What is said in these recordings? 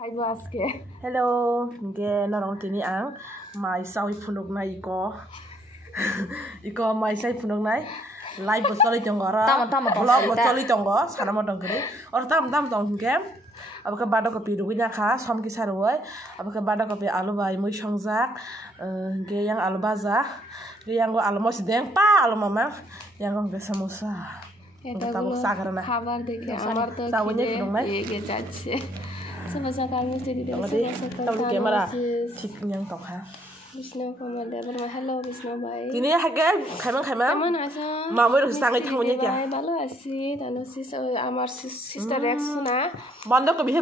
Haibu aske. Hello, nge narong tini ang mai sawi punuk na iko mai sai punuk nai live bosoli jonggora vlog bosoli jonggo sana mo dongkri or tam tong nge abaka bado kopi dugunya kha som ki saroi abaka bado kopi alu bai moi songjak nge yang alu baza nge yang go alu mosi deng pa alu mama yang go samosa খাবার দেখে আমার তো লেগে যাচ্ছে Sama-sama kami jadi kamera ঠিক yang tong ha Wisnu Pamada berma hello Wisnu bhai Gini hage khaimang Keman aja Mamoi ro sangai thangonye kya Balo aছি Tanusi আমার sister Rexuna Bando ko bihe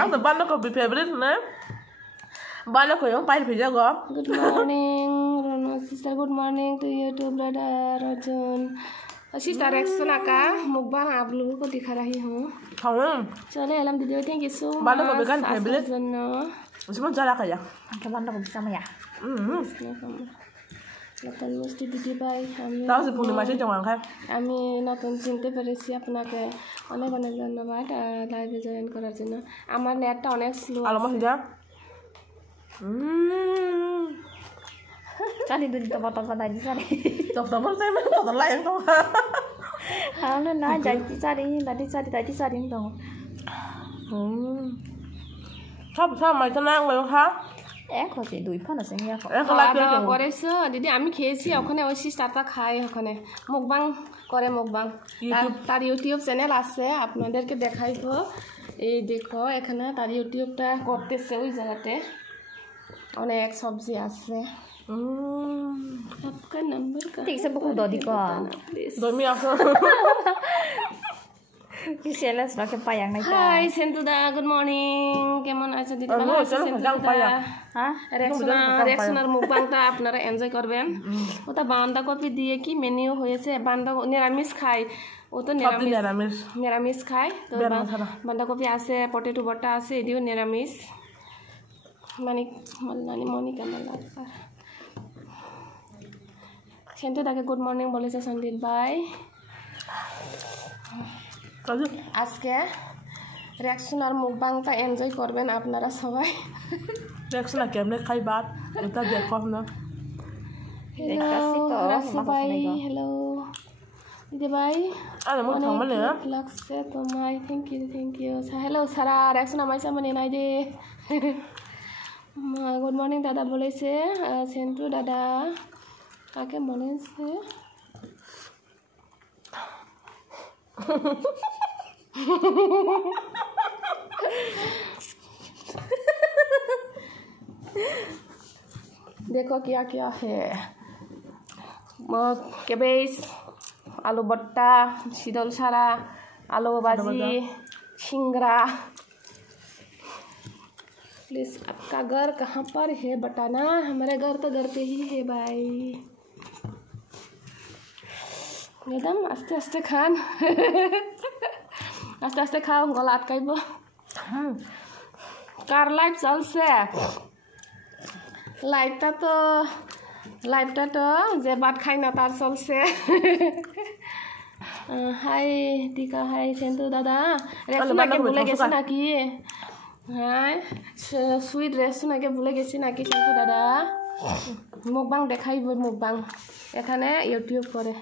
Ang to bando ko bi favorite na Bando ko yung pai bhija go Good morning Rono sister good morning to you too brother Rajan Sister Rexuna का mukbang आप लोगों को दिखा रही हूँ चले अलम दीदी thank you so much Bando ko bigan favorite Usman jala kaya Ke bando ko bisa ya নতুন মিষ্টি দিদি ভাই তাও সে পূর্ণিমা সে জমা খায় আমি নতুন চিনতে পেরেছি আপনাকে অনেক অনেক ধন্যবাদ লাইভে জয়েন করার জন্য আমার নেটটা অনেক স্লো আলো মাসি যা Cari duit ke botol tadi cari. Teman-teman saya memang botol lain tuh. Kalau nak jadi tadi cari dong. Sao mày cho nàng vậy hả? Có gì đuổi phân ở sinh nhá. খাওয়া করেছো দিদি আমি খেয়েছি ওখানে ওই সিস্টারটা খায় ওখানে মুকবাং করে মুকবাং তার ইউটিউব চ্যানেল আছে আপনাদেরকে দেখাইবো এই দেখো এখানে তার ইউটিউবটা করতেছে ওই জায়গাতে অনেক সবজি আছে आपका नंबर का ठीक से बुक दो दी को दो मी aku Michelle sebagai payang naik Hai Sentuda good morning কেমন আছো দিদি ভালো আছো Sentuda হ্যাঁ রেকশনার মুকবাংটা আপনারা এনজয় করবেন ওটা বাঁধাকপি দিয়ে কি মেনু হয়েছে নিরামিষ খায় ও তো নিরামিষ খায় তো বাঁধাকপি আছে পটেটো বটা আছে এদিও নিরামিষ মনিকা মালাকার সেন্টু তাকে গুড মর্নিং বলেছে সন্দীপ ভাই আজকে রিঅ্যাকশনার মুকবাংটা এনজয় করবেন আপনারা সবাই রিঅ্যাকশনার কেমনে খাইবা এটা দেখো না রাসু ভাই হ্যালো দিদি ভাই লাগছে তোমায় থ্যাংক ইউ হ্যালো সারা রিঅ্যাকশন আমার সামনে নাই দে গুড মর্নিং দাদা বলেছে সেন্টু দাদা কাকে বলেছে देखो क्या क्या है cabbage आलू बट्टा शीतल सारा आलू भाजी सिंगरा प्लीज आपका घर कहाँ पर है बताना हमारे घर तो घर पे ही है भाई एकदम आस्ते आस्ते खान आस्ते आस्ते खाओ गला अटकाइब कार लाइव चलছে লাইভটা তো যে ভাত খাই না তার চলছে হাই টিকা হাই সেন্টু দাদা রেসুনাকে ভুলে গেছি নাকি হ্যাঁ সুইট রেসুনাকে ভুলে গেছি নাকি সেন্টু দাদা মুকবাং দেখাইব মুকবাং এখানে ইউটিউব করে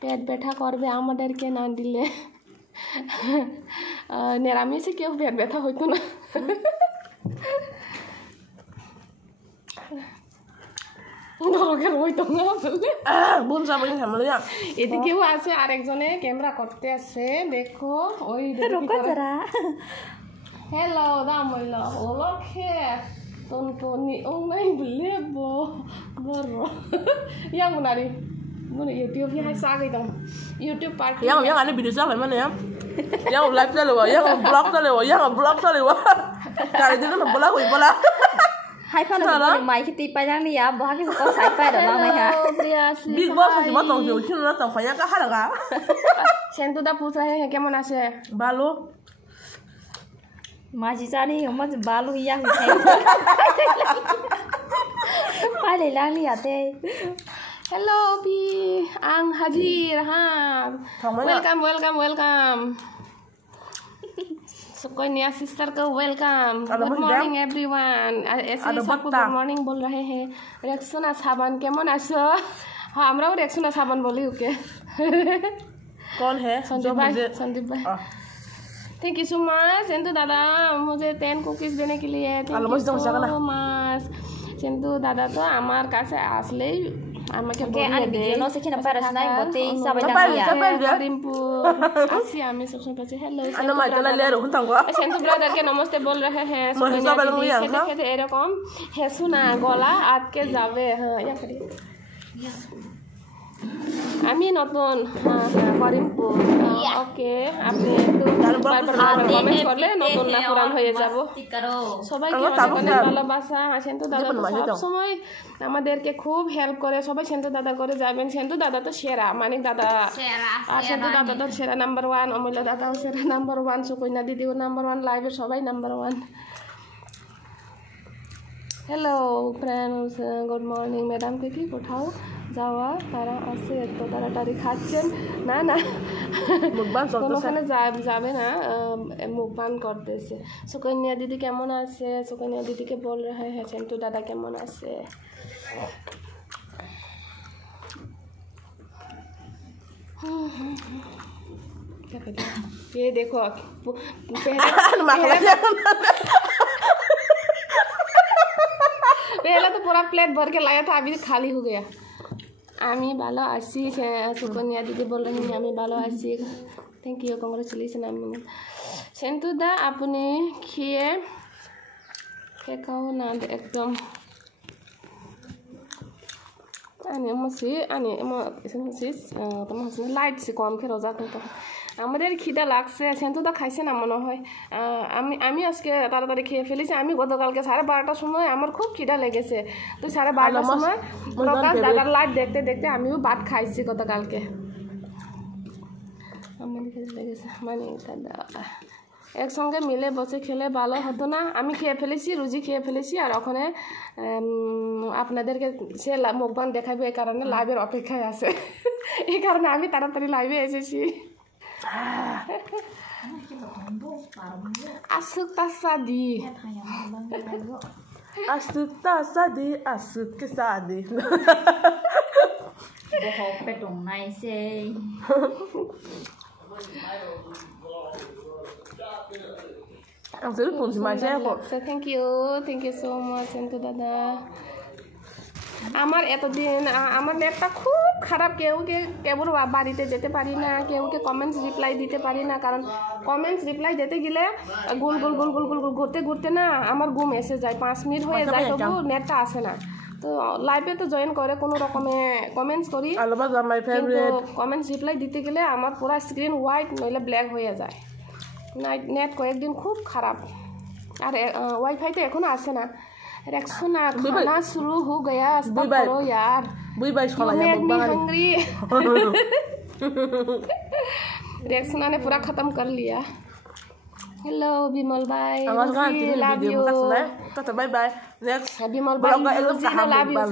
পেট ব্যথা করবে আমাদেরকে না দিলে নিরামিষে কেউ পেট ব্যথা হইতো না এদিকেও আছে আরেকজনে ক্যামেরা করতে আছে দেখো ওই হ্যালো দাম হইল ওলখে tonton onai belebo boro yang menari mana YouTube nya hai sagai dong YouTube part yang ada video sagai mana ya yang live ta lewa yang blog ta lewa kali itu na bola koi bola hai pa na mai ki ti pa yang ni ya bo ha ki ko sai pa da na mai ha big boss ma tong jo chin na tong phaya ka hala ga sentu da putra hai kemon ase balo Masih cari umat balu yang Pai lang lihat deh. Hello Bi, Ang Haji Raham. Welcome. Sukanya sister को welcome. Good morning everyone. ऐसे सबको good morning बोल रहे हैं। Rexona साबन केमन आसो? हाँ हमराও रेक्सोना साबन बोली ओके। कौन है? संदीप भाई थैंक यू सो मच सेंटू दादा मुझे 10 कुकीज देने के लिए। थैंक यू सो मच सेंटू दादा तो हमार काছে আসলেই আমাকে বলে দে no se quiere para নাই bote sabe ya रिम्पू আসি আমি सबसे पहले hello ana ma tala lero hun tangwa Sentu brother के नमस्ते बोल रहे हैं। खेते खेते এরকম হেসু না গলা আটকে যাবে। হ্যাঁ ইয়া করি আমি নতুন করিমপুর ওকে আপনি একটু কমেন্ট করলে নতুন না পুরান হয়ে যাব। সবাইকে অনেক ভালোবাসা। সেন্তু দাদা সব সময় আমাদেরকে খুব হেল্প করে। সবাই সেন্তু দাদা করে যাবেন। সেন্তু দাদা তো সেরা মানিক দাদা আর সেন্তু দাদা তো সেরা নাম্বার 1 অমূল্য দাদাও সেরা নাম্বার 1 সুকন্যা দিদিও নাম্বার 1 লাইভে সবাই number 1। Hello friends good morning ম্যাডামকে কি কোথাও যাওয়া তারা আছে এত তাড়াতাড়ি খাচ্ছেন না না কোনোখানে যাবে না মুখবান করতেছে। সুকন্যা দিদি কেমন আছে? সুকন্যা দিদিকে বল रहे हैं सेंटू दादा কেমন আছে? ये देखो पहले तो पूरा प्लेट भर के लाया था अभी खाली हो गया। आमी भालो आसी सुकन्या दीदी बोल रही हैं आमी भालो आसी। थैंक यू कॉन्ग्रेचुलेशन आमी सेंटू दा आपने खिए फेकाओ ना एकदम आनी मसी आनी मसी তোমার লাইট সে কম খেয়ে রোজা তো আমাদের খিদা লাগছে। সেন্তু দা খাইছে না মনে হয়। আমি আজকে তাড়াতাড়ি খেয়ে ফেলেছি। আমি গতকালকে 12:30টার সময় আমার খুব খিদা লেগেছে তো 12:30টার সময় প্রকাশ দাদার লাইভ দেখতে দেখতে আমিও ভাত খাইছি গতকালকে। আমার খিদা লেগেছে মানে দাদা একসঙ্গে মিলে বসে খেলে ভালো হতো না? আমি খেয়ে ফেলেছি রুজি খেয়ে ফেলেছি আর ওখানে আপনাদেরকে সে মুখবান দেখাবে এই কারণে লাইভের অপেক্ষায় আছে। এই কারণে আমি তাড়াতাড়ি লাইভে এসেছি। Asuk tasadi. Asuk tasadi, asuk kesadi. Bohong petong nai say. Ang sarap po si Masya po. So thank you so much Sentu dada. আমার এতদিন আমার নেটটা খুব খারাপ। কেবল বাড়িতে যেতে পারি না, কেউকে কমেন্টস রিপ্লাই দিতে পারি না, কারণ কমেন্টস রিপ্লাই দিতে গেলে গোল গোল গোল গোল গোল গোল ঘুরতে ঘুরতে না আমার ঘুম এসে যায়। 5 মিনিট হয়ে যায় তবু নেটটা আসে না। তো লাইভে তো জয়েন করে কোনো রকমে কমেন্টস করি, কিন্তু কমেন্টস রিপ্লাই দিতে গেলে আমার পুরো স্ক্রিন হোয়াইট নইলে ব্ল্যাক হয়ে যায়। নেট কয়েকদিন খুব খারাপ আর ওয়াইফাই তো এখনো আসে না। रेक्सोना खाना शुरू हो गया स्टॉप करो यार हंग्री। रेक्सोना ने पूरा खत्म कर लिया। हेलो विमल भाई लव यू बाय बाय विमल भाई लव यू